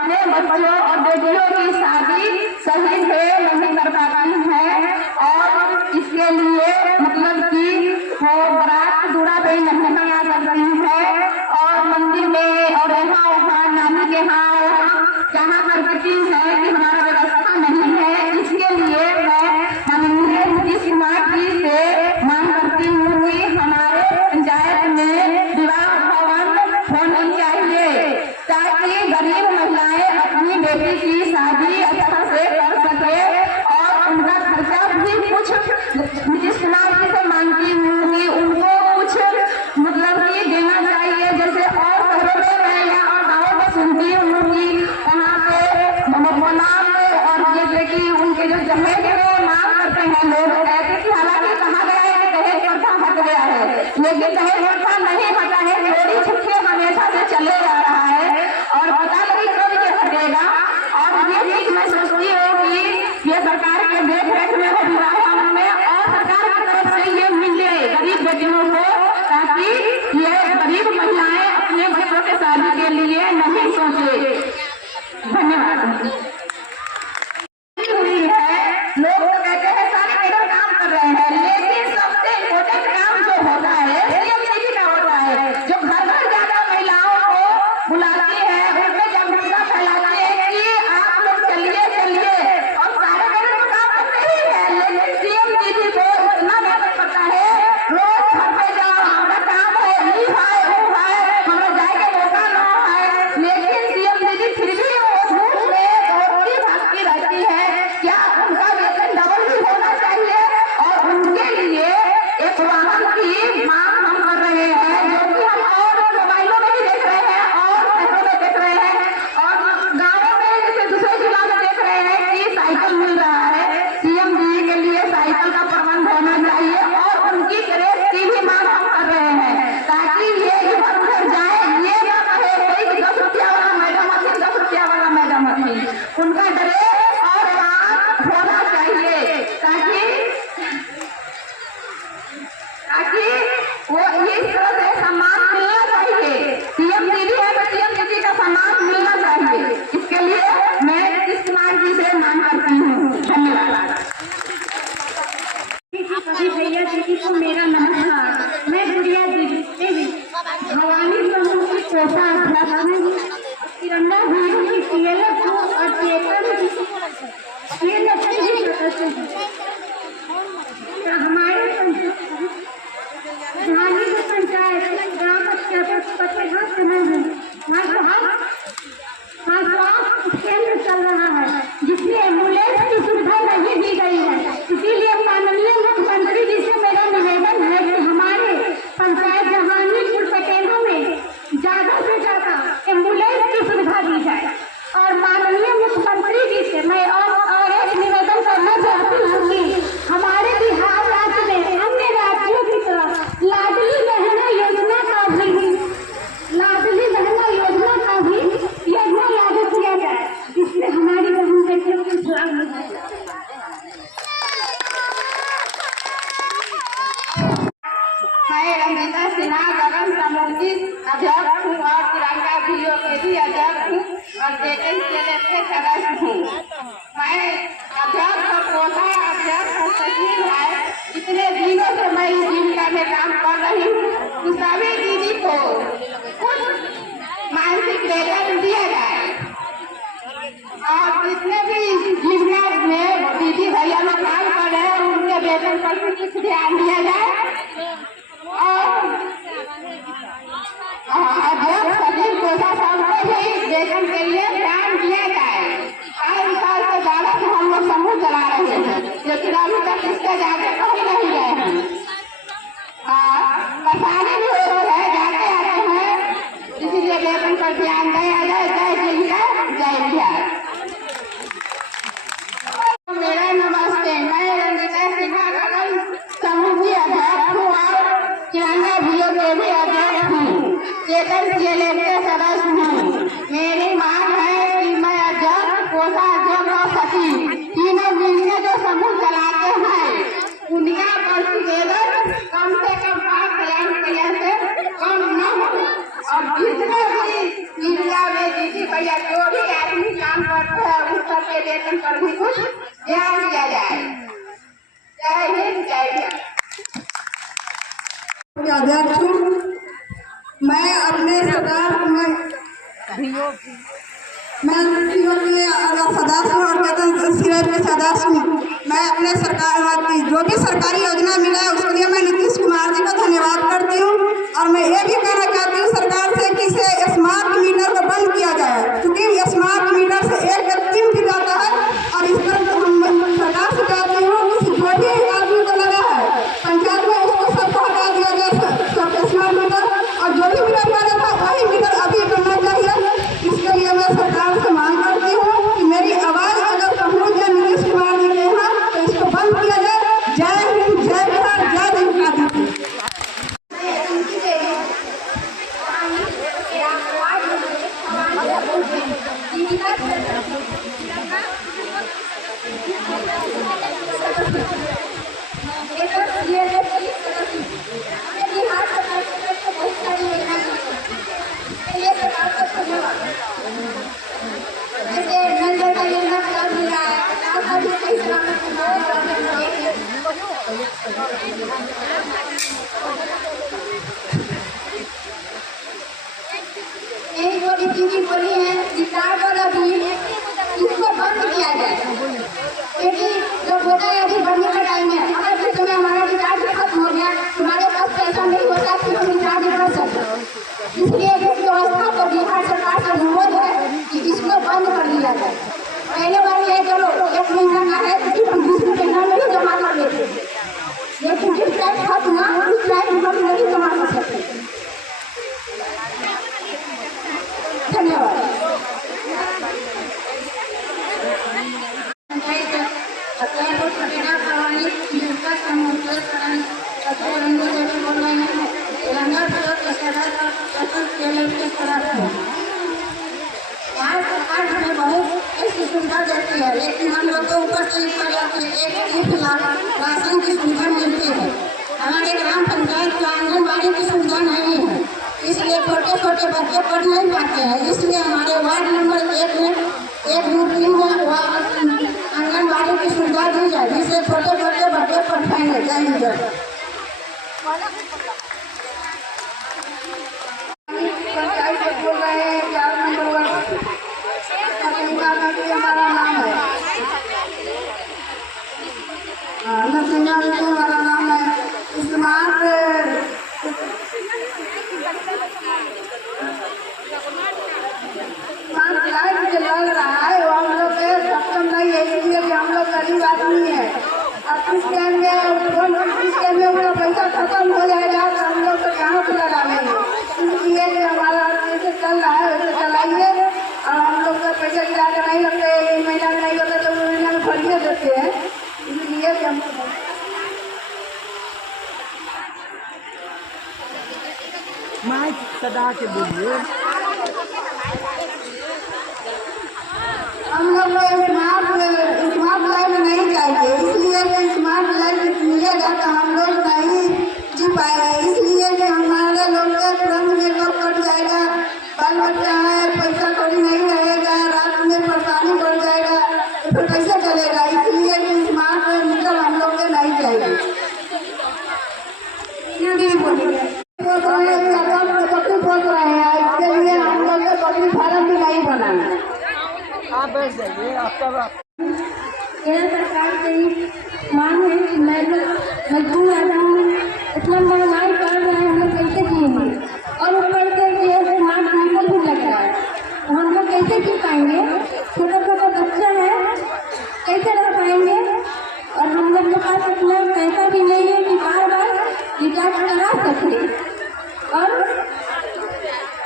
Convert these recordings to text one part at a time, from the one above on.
बच्चों और बेटियों की शादी सही से नहीं कर पाती है और इसके लिए मतलब कि वो बारात दूल्हा पे नहीं तैयार कर रही है और मंदिर में और यहाँ वहाँ नानी के यहाँ जहाँ पर बची है कि हमारा व्यवस्था नहीं है। इसके लिए मैं माननीय नीतीश कुमार जी से मांग करती हूँ कि हमारे पंचायत में विवाह भवन होनी चाहिए ताकि गरीब महिलाएं अपनी बेटी की शादी अच्छा से कर सके और उनका खर्चा भी कुछ नीतीश कुमार जी से मांगती हूँ कि उनको कुछ मतलब कि देना चाहिए। जैसे और शहरों में या और गाँव में सुनती हूँ कि वहाँ पे मोलाम और जैसे कि उनके जो दहेज में मांग करते हैं लोग ऐसे कि हालांकि कहा गया है कि दहेज प्रथा हट गया है लेकिन दहेज प्रथा नहीं हटा है। चोरी छिपके हमेशा से चले जा रहा है और पता नहीं कब ये हटेगा। और ये चीज मैं सोचती हूँ कि ये सरकार के देख रेख में हो विवाह में और सरकार की तरफ से ये मिले गरीब बेटियों को ताकि ये गरीब महिलाएं अपने बच्चों के शादी के लिए नहीं सोचे। धन्यवाद। लोग कहते हैं सारे काम कर रहे हैं लेकिन सबसे इम्पोर्टेंट काम जो होता है सीएम दीदी का होता है जो घर घर जाकर महिलाओं को बुलाती है उनमें जागरूकता फैलाती है कि आप लोग चलिए चलिए और सारे तो काम करते ही है लेकिन सीएम दीदी को इतना मेहनत करता है रोज घर पे जाओ हमारा काम है ये है वो है हमारा जाए के मौका ना है लेकिन सीएम दीदी फिर भी वो झूठ में दौड़ती भागती रहती है। क्या उनका वेतन डबल भी होना चाहिए और उनके लिए एक वाहन की मांग हम कर रहे हैं जो कि हम और मोबाइलों में भी देख रहे हैं और शहरों में देख रहे हैं और गाँवों में जैसे दूसरे जिला में देख रहे हैं कि साइकिल मिल रहा है। सीएम जी के लिए साइकिल का प्रबंध होना चाहिए और उनकी ड्रेस की भी मांग हम कर रहे हैं ताकि ये इधर उधर जाए ये ना कहे कोई 10 रुपया वाला मैडम थी 10 रुपया वाला मैडम थी। उनका ड्रेस और काम होना चाहिए ताकि वो इस तरह से सम्मान मिलना चाहिए। सीएम दीदी है तो सीएम दीदी का सम्मान मिलना चाहिए। इसके लिए मैं नीतीश कुमार जी से मांग करती हूँ। धन्यवाद। भैया दीदी को मेरा नमस्कार। मैं गुड़िया देवी भवानी समूह की कोटा अध्यक्ष हूँ। तिरंगा भीड़ की सीएलएफ हूँ और चेतन ये नशे सदस्य हैं। हमारे पंचायत ग्राम केंद्र चल रहा है जिसमें एम्बुलेंस की सुविधा नहीं दी गई है। इसीलिए माननीय मुख्यमंत्री जी से मेरा निवेदन है कि हमारे पंचायत जहांगीरपुर पटेलों में ज्यादा से ज्यादा एम्बुलेंस की सुविधा दी जाए। और माननीय मुख्यमंत्री जी से मैं और एक निवेदन करना चाहती हूँ कि हमारे बिहार राज्य में अन्य राज्यों की तरह लाडली बहना योजना का भी योजना लागू किया जाए जिसमें हमारी बहन बेटियों को लाभ मिले। मैं रंजीता सिन्हा गगन समूह की अध्यक्ष हूँ और तिरंगा भीओ के भी अध्यक्ष हूँ और चेतन सीएलएफ के सदस्य हूँ। मैं अध्यक्ष और कोटा अध्यक्ष और सचिव है। इतने दिनों से मैं इस जीविका में काम कर रही हूँ कि सभी दीदी को कुछ मानसिक वेतन दिया जाए और जितने भी जीविका में दीदी भैया लोग काम कर रहे हैं उनके वेतन पर कुछ ध्यान दिया जाए और अध्यक्ष सचिव कोषा साहब को भी वेतन के लिए ध्यान दिया जाए। 5 साल से ज्यादा से हम लोग समूह चला रहे हैं लेकिन अभी तक इसके जाके कहीं नहीं गए हैं। परेशानी भी हो रही है जाते आते हैं इसीलिए वेतन पर ध्यान दिया जाए। जय जिंदा जय बिहार। मेरा नमस्ते। मैं रंजीता सिन्हा गगन समूह की अध्यक्ष हूँ और तिरंगा भीओ के भी अध्यक्ष हूँ। चेतन सीएलएफ के सदस्य हूँ। मेरी मांग है कि मैं अध्यक्ष कोषा अध्यक्ष और सचिव तीनों मिलकर जो समूह चलाते हैं उनका है उसका के वेतन पर भी कुछ ध्यान दिया जाए। जय हिंद जय भारत। अध्यक्ष मैं अपने सरकार में सदस्य हूँ और वेतन के सदस्य हूँ। मैं अपने सरकार की जो भी सरकारी योजना मिला है उसके लिए मैं नीतीश कुमार जी का धन्यवाद करती हूँ। और मैं ये भी कहना चाहती हूँ सरकार से कि इसे स्मार्ट मीटर को बंद किया जाए, क्योंकि स्मार्ट मीटर से एक व्यक्ति भी जाता है। और इस पर सरकार से कहती हूँ उस जो भी आदमी को लगा है पंचायत में उसको सबको हटा दिया जाए स्मार्ट मीटर, और जो भी मीटर वाला था वही मीटर अभी बनना चाहिए। इसके लिए मैं सरकार से मांग करती हूँ कि मेरी आवाज़ अगर पहुँच जाए नीतीश कुमार जी के यहाँ तो इसको बंद किया जाए। जय हिंद जय बिहार जय जनता। चीजें बोली है रिचार्ज वाला भी इसको बंद किया जाए, क्योंकि जो होता है अभी बढ़िया का टाइम है। अगर जिस समय हमारा रिचार्ज खत्म हो गया हमारे पास पैसा नहीं होता कि हम रिचार्ज कर सकते। इसलिए इस व्यवस्था को बिहार सरकार का अनुरोध है कि इसको बंद कर दिया जाए। पहले बार ये चलो 1 महीना का है तो हम दूसरे महीना में ही जमा कर लेते, लेकिन जिस टाइम खत्म हुआ उस टाइम हम नहीं जमा कर सकते। धन्यवाद। सरकार हमें बहुत ऐसी सुविधा देती है, लेकिन हम लोग को ऊपर से एक लाख राशन की सुविधा मिलती है। हमारे ग्राम पंचायत का आंगनबाड़ी की सुविधा नहीं है, इसलिए छोटे छोटे बच्चे पढ़ नहीं पाते हैं। इसलिए हमारे वार्ड नंबर 1 में 1-2-3 में आंगनबाड़ी की सुविधा दी जाए, जिससे छोटे छोटे बच्चे पढ़ पाएंगे। जय पंचायत बोल रहे हैं 4 नंबर वार्ड हमारा नाम है हमारा नाम है स्मार्ट लाइट लग रहा है, वो हम लोग के सक्षम नहीं है, इसलिए कि हम लोग गरीब आदमी है। अब इस टाइम में पैसा खत्म हो जाएगा तो हम लोग तो कहाँ से लगाएंगे। इसलिए कि हमारा जैसे चल रहा है वैसे चलाइए, और हम लोग का पैसा गिरा के नहीं लगते, 1 महीना में नहीं लगते तो 2 महीना में फरिए देते हैं। इसलिए कि माइक सदा के बोलिए। हम लोग को स्मार्ट लाइट नहीं चाहिए, इसलिए स्मार्ट लाइट मिलेगा तो हम लोग नहीं जी पाएंगे। इसलिए कि हमारे लोग के तुरंत मेकअप कट जाएगा, बाल बच्चा है, पैसा कौड़ी नहीं रहेगा, रात में परेशानी बढ़ जाएगा, तो फिर कैसे चलेगा। इसलिए कि स्मार्ट मीटर हम लोग के नहीं चाहिए। बकरी पोस रहे हैं, इसके लिए हम लोग के बकरी फार्म भी नहीं बना है। आप बैठ जाइए। आपका केंद्र सरकार से मांग है कि मैं मजबूर आ जाऊँ, इतना महंगाई कर रहे हैं, हम लोग कैसे जिएंगे। और ऊपर से ये स्मार्ट मीटर भी लग रहा है, तो हम लोग कैसे जी पाएंगे। छोटा छोटा बच्चा है, कैसे रह पाएंगे। और हम लोग के पास इतना पैसा भी नहीं है कि बार बार रिचार्ज करा सके। और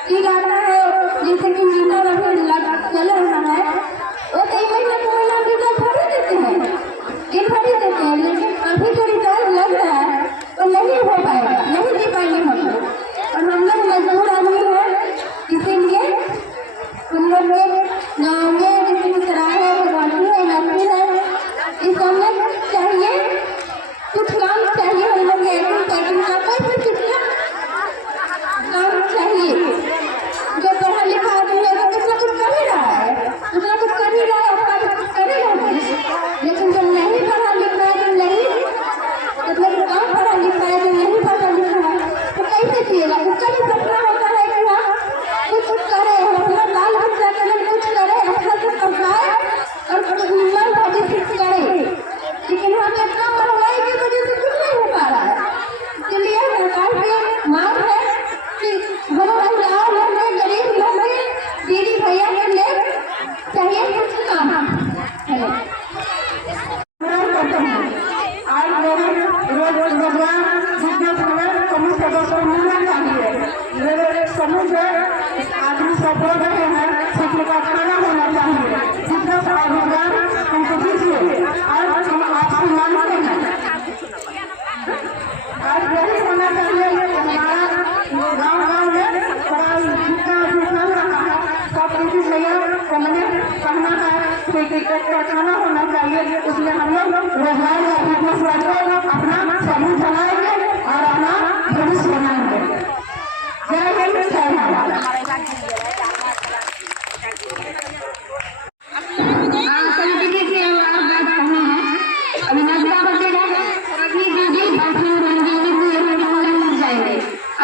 ठीक आता है जैसे कि मीटर अभी चला हुआ है, वो कई महीने को महीना रिचार्ज भर देते हैं, दिन भर ही देते हैं, लेकिन अभी जो रिचार्ज लग रहा है वो नहीं हो पाएगा, नहीं दे पाएंगे हम लोग। और हम लोग मजदूर आदमी है, इसीलिए हम लोग गाँव में जैसे कि सराय है, भगवानी है, नौकरी है, इस हम लोग चाहिए कुछ काम चाहिए। हम लोग का कोई भी कितना काम मांगना है कि टिकट का खाना होना चाहिए। इसलिए हम लोग रोजगार अपना समूह चलाएंगे और अपना भविष्य बनाएंगे। जय हिंद, जय भारत।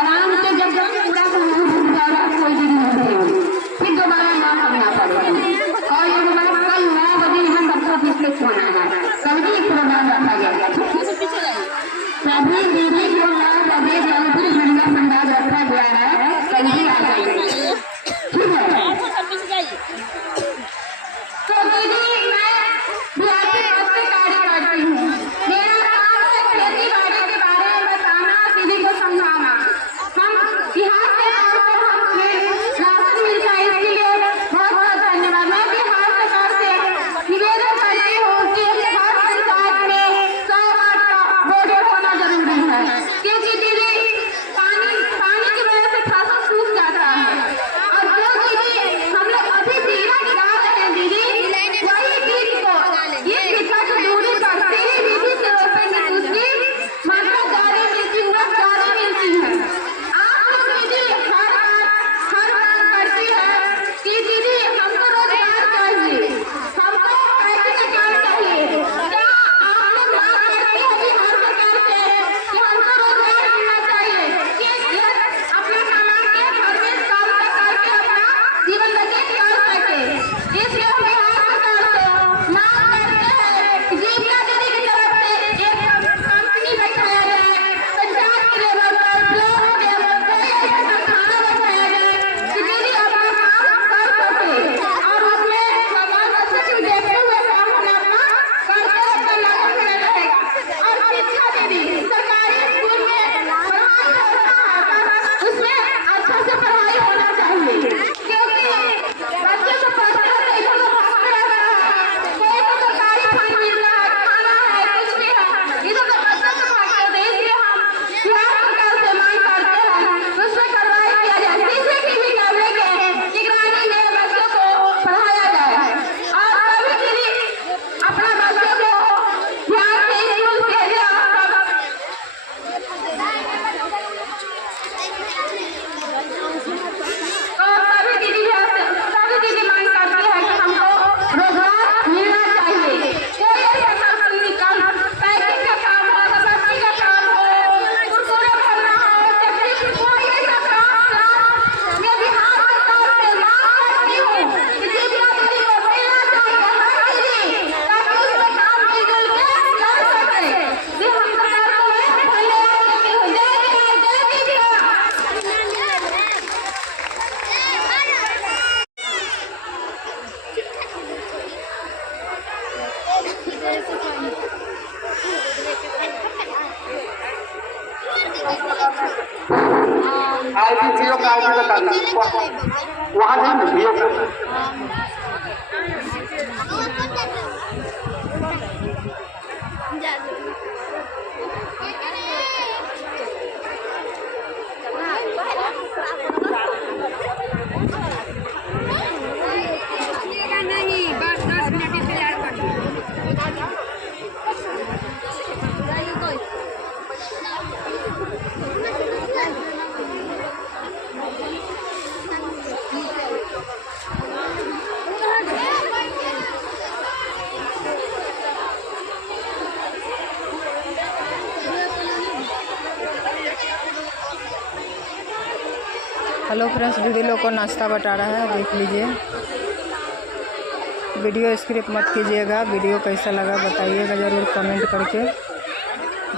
आराम से जब पूरा कोई भी नहीं फिर दोबारा ना करना पड़ेगा। और ये दोबारा कल 9 बजे हम बच्चों की स्लिप होना है, कल भी प्रोग्राम रखा गया सभी दीदी को 9 बजे जल्दी झंडा संवाद रखा गया है, कल भी आ जाएंगे। ठीक है तो दीदी मैं बिहार से कार्य करती हूँ। मेरा काम है खेती बाड़ी के बारे में बताना, दीदी को समझाना। हम बिहार से राशन मिलता है, इसके लिए बहुत बहुत धन्यवाद। मैं बिहार सरकार से निवेदन करती हूँ कि हर पंचायत में 100 वाट का बोर्ड होना जरूरी है, क्योंकि दीदी पानी की वजह से फसल सूख जाता है। और जो दीदी हम लोग अभी बीड़ा निकाल रहे हैं दीदी, वही बीज को ये टिकट दूरी पर 3 दीदी से रोपेंगे, उसकी मात्रा ज्यादा मिलती है, ज्यादा मिलती है। आप लोग दीदी हर बात करती है कि दीदी हमको रोजगार चाहिए, हमको पैसे का काम चाहिए। क्या आप लोग बात करती है बिहार सरकार से कि हमको रोजगार मिलना चाहिए कि अपना कमा के घर में काम करके अपना जीवन व्यतीत कर सके? इसलिए हम बिहार सरकार से मांग करते हैं कि जीविका दीदी की तरफ से एक कंपनी बैठाया जाए, पंचायत के लेवल पर, ब्लॉक लेवल पर ऐसा कारखाना बैठाया जाए कि दीदी अपना काम कर सके और उसमें समाज अच्छे देखते हुए काम अपना करते अपना लागू में रहेगा। और शिक्षा दीदी सरकारी स्कूल में पढ़ाई होता है, उसमें अच्छा से पढ़ाई होना चाहिए, क्योंकि बच्चे को पढ़ते रहते इधर भागते रहता है, कोई तो सरकारी फंड मिल रहा है, खाना है, कुछ भी है, इधर तो बच्चे को भागते रहते। इसलिए हम बिहार सरकार से मांग करते हैं उसमें कार्रवाई किया जाए, CCTV कैमरे के निगरानी में बच्चों को पढ़ाया जाए। और सभी दीदी अपना बच्चों को ध्यान से स्कूल भेजा। और सभी दीदी मांग करती है कि हमको रोजगार मिलना चाहिए। कोई ऐसा काम पैकिंग का काम हो, सब्जी का काम हो, कुरकुरे भरना हो, कोई ऐसा काम मैं बिहार सरकार से मांग करती हूँ कि जीविका दीदी को मिलना चाहिए, हर दीदी, ताकि उसमें काम मिलजुल के कर सके। बिहार सरकार को मैं धन्यवाद देती हूँ। जय जय जय जीविका। आईपीसीओ का आईडी बताना, वहाँ नहीं मिली हेलो फ्रेंड्स, दीदी लोग को नाश्ता बता रहा है, देख लीजिए। वीडियो स्किप मत कीजिएगा। वीडियो कैसा लगा बताइएगा ज़रूर कमेंट करके।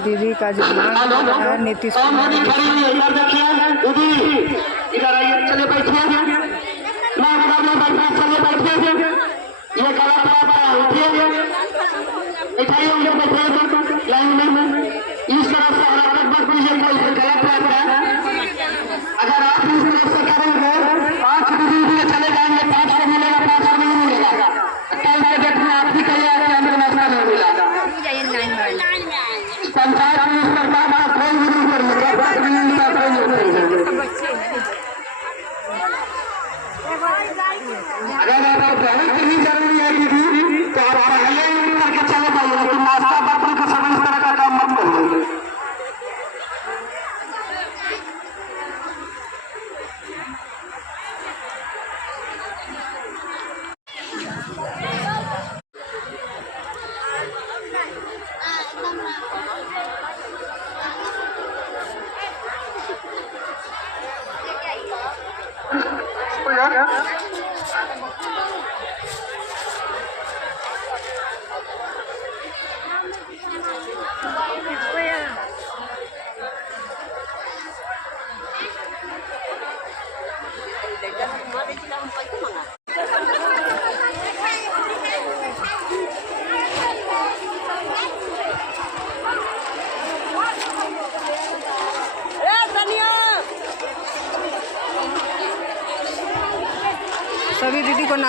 दीदी का जो नाम है नीतीश कुमार। इस तरह से अगर आप इस तरफ से करेंगे 5 दीदी चले जाएंगे, 5 को मिलेगा, 5 को नहीं मिलेगा। कल के डेट में आप ही कहिए अंदर नाश्ता नहीं मिलेगा। पंचायत में सरकार कोई भी नहीं अगर आप बहुत ही जरूरी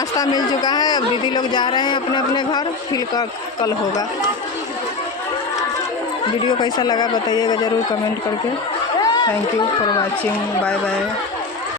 नाश्ता मिल चुका है। अब दीदी लोग जा रहे हैं अपने अपने घर, फिर कल होगा। वीडियो कैसा लगा बताइएगा ज़रूर कमेंट करके। Thank you for watching, bye bye.